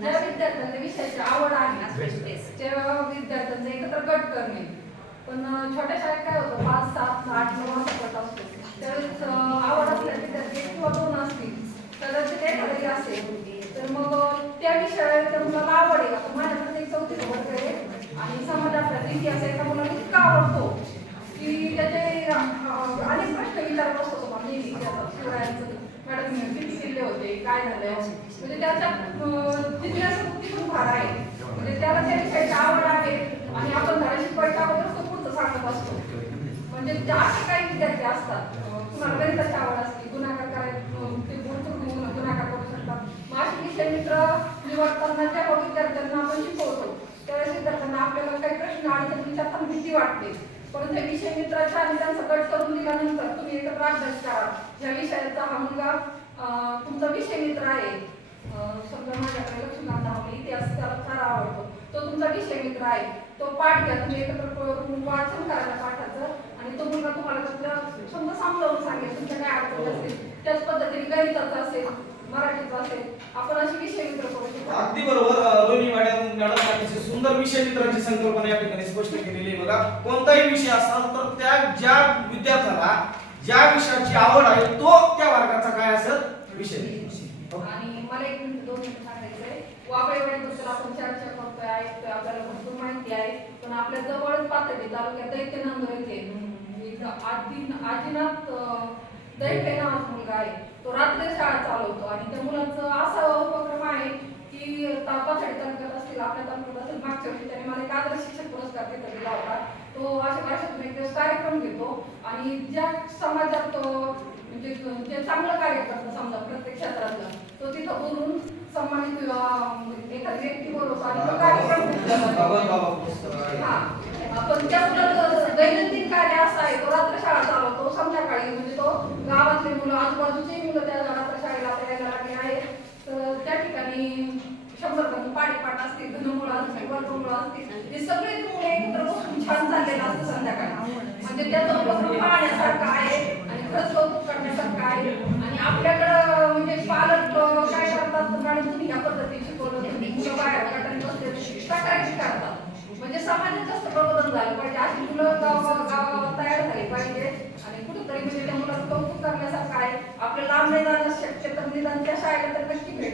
ज्या विद्यार्थ्यांना विषयाची आवड आहे त्या विद्यार्थ्यांचा एकत्र गट करणे. पण छोट्या शाळेत काय होतं, 5, 7, 8, 9 असा गट असतो. त्यावेळेस आवड असलेले विद्यार्थी 1 किंवा 2 असतील, कदाचित एखादी असेल तर मग त्या विषयात मुलाला आवड आहे. आता माझ्याकडे एक 4थी वर्ग आहे आणि समाजाचा इतिहास एका मुलाला इतका आवडतो की त्याचे अनेक प्रश्न विचारत असतो तुम्हाला नेहमी. शिवरायांचं मॅडम किती किल्ले होते, काय झालं, म्हणजे त्याच्यात जिज्ञासा पण फार आहे. म्हणजे त्याला त्या विषयाची आवड आहे आणि आपण धडा शिकवायच्या अगोदर तो पुढचं सांगत असतो. म्हणजे असे काही विद्यार्थी असतात, तुम्हाला गणिताची आवड असते, गुणाकार करायचं ते गुणाकार करू शकतात. मग असे विषय मित्र निवडताना जेव्हा विद्यार्थ्यांना आपण शिकवतो त्यावेळेस विद्यार्थ्यांना आपल्याला काही प्रश्न अडचण विचारताना भीती वाटते. परंतु विषय मित्राच्या आणि त्यांचा गट करून दिल्यानंतर तुम्ही एकत्र अभ्यास करा. ज्या विषयाचा हा मुलगा तुमचा विषय मित्र आहे, समजा माझ्याकडे लक्ष्मीकांत आवडे इतिहास त्याला फार आवडतो, तो तुमचा विषय मित्र आहे, तो पाठ घ्या, तुम्ही एकत्र वाचन करायला पाठाचं आणि तो मुलगा तुम्हाला त्यातलं समजा समजावून सांगेल तुमच्या काय अडचण असेल. त्याच पद्धतीने गणिताचा असेल, मराठीचा असेल, आपण असे विषय मित्र करू शकतो. अगदी बरोबर. रोहिणी मॅडम सुंदर विषय मित्रांची संकल्पना या ठिकाणी स्पष्ट केलेली आहे. बघा, कोणताही विषय असेल तर त्या ज्या विद्यार्थ्याला ज्या विषयाची आवड आहे तो त्या वर्गाचा काय असेल विषय. आणि मला 1 मिनिट 2 मिनिट सांगायचंय. वाघवेड्याबद्दल आपण चर्चा करतोय, ऐकतोय, आपल्याला भरपूर माहिती आहे. पण आपल्या जवळच पाथर्डी तालुक्यात दैत्यनांदूर येथे आजीनाथ दैत्य नावाचा मुलगा आहे. तो रात्री शाळा चालवतो आणि त्या मुलाचं असा उपक्रम आहे की पाथर्डी तालुक्यात असतील, आपल्या तालुक्यात असेल, मागच्या वर्षी त्याने मला एक आदर्श शिक्षक पुरस्कार तिथं दिला होता. तो अशा वर्षातून एक दिवस कार्यक्रम घेतो आणि ज्या समाजात तो म्हणजे जे चांगलं कार्य करतं समजा प्रत्येक क्षेत्रातलं, तो तिथं बोलून सन्मानित एखादी व्यक्ती बोलवतो आणि तो कार्यक्रम पण त्या मुलाचं दैनंदिन कार्य असं आहे, तो रात्र शाळा चालवतो. संध्याकाळी म्हणजे तो गावातले मुलं, आजूबाजूचे मुलं त्या रात्र शाळेला यायला लागले आहेत. तर त्या ठिकाणी 100 पाठीपाठ असतील, घनमुळं असतील, वर्गमुळं असतील, हे सगळे मुलं एकत्र बसून छान चाललेलं असतं संध्याकाळी. म्हणजे त्याचा उपक्रम पाहण्यासारखा आहे आणि खरंच कौतुक करण्यासारखं आहे. आणि आपल्याकडं म्हणजे पालक काय करतात, मॅडम तुम्ही या पद्धतीने शिकवलं, तुम्ही मुलं बाहेर गटाने बसले प्रकारे करतात. म्हणजे समाजात जास्त प्रबोधन झालं पाहिजे, अशी मुलं गावागावात तयार झाली पाहिजे. आणि कुठेतरी म्हणजे त्या मुलाचं कौतुक करण्यासारखं आहे. आपलं लांब नाही जाणं शक्य तर निदान त्या शाळेला तर नक्की भेट